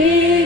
is